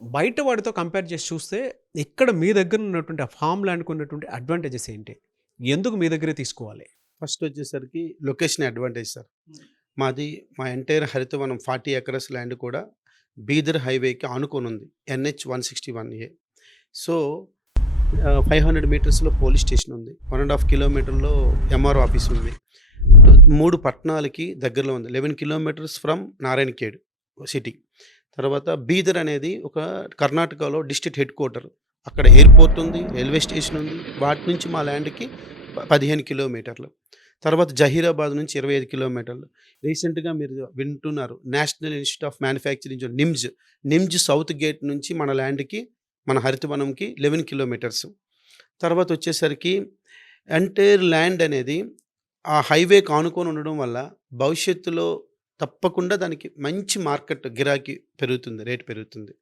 బయట వాడితో కంపేర్ చేసి చూస్తే, ఇక్కడ మీ దగ్గర ఉన్నటువంటి ఆ ఫార్మ్ ల్యాండ్‌కి ఉన్నటువంటి అడ్వాంటేజెస్ ఏంటి? ఎందుకు మీ దగ్గరే తీసుకోవాలి? ఫస్ట్ వచ్చేసరికి లొకేషన్ అడ్వాంటేజ్ సార్. మాది మా ఎంటైర్ హరితవనం 40 ఎకరస్ ల్యాండ్ కూడా బీదర్ హైవేకి ఆనుకోనుంది. NH 161A. సో, 500 మీటర్స్‌లో పోలీస్ స్టేషన్ ఉంది. 1 ½ కిలోమీటర్‌లో ఎంఆర్ఓ ఆఫీస్ ఉంది. 3 పట్టణాలకి దగ్గరలో ఉంది. 11 కిలోమీటర్స్ ఫ్రమ్ నారాయణఖేడ్ సిటీ. తర్వాత బీదర్ అనేది ఒక కర్ణాటకలో డిస్ట్రిక్ట్ హెడ్ క్వార్టర్. అక్కడ ఎయిర్‌పోర్ట్ ఉంది, రైల్వే స్టేషన్ ఉంది. వాటి నుంచి మా ల్యాండ్‌కి 15 కిలోమీటర్లు. తర్వాత జహీరాబాద్ నుంచి 25 కిలోమీటర్లు. రీసెంట్‌గా మీరు వింటున్నారు national institute of manufacturing NIMS. NIMS south gate నుంచి మన ల్యాండ్‌కి, మన హరితవనంకి 11 కిలోమీటర్స్. తర్వాత వచ్చేసరికి ఎంటైర్ ల్యాండ్ అనేది ఆ హైవేకి ఆనుకొని ఉండడం వల్ల భవిష్యత్తులో తప్పకుండా దానికి మంచి మార్కెట్ గిరాకీ పెరుగుతుంది. రేట్ పెరుగుతుంది.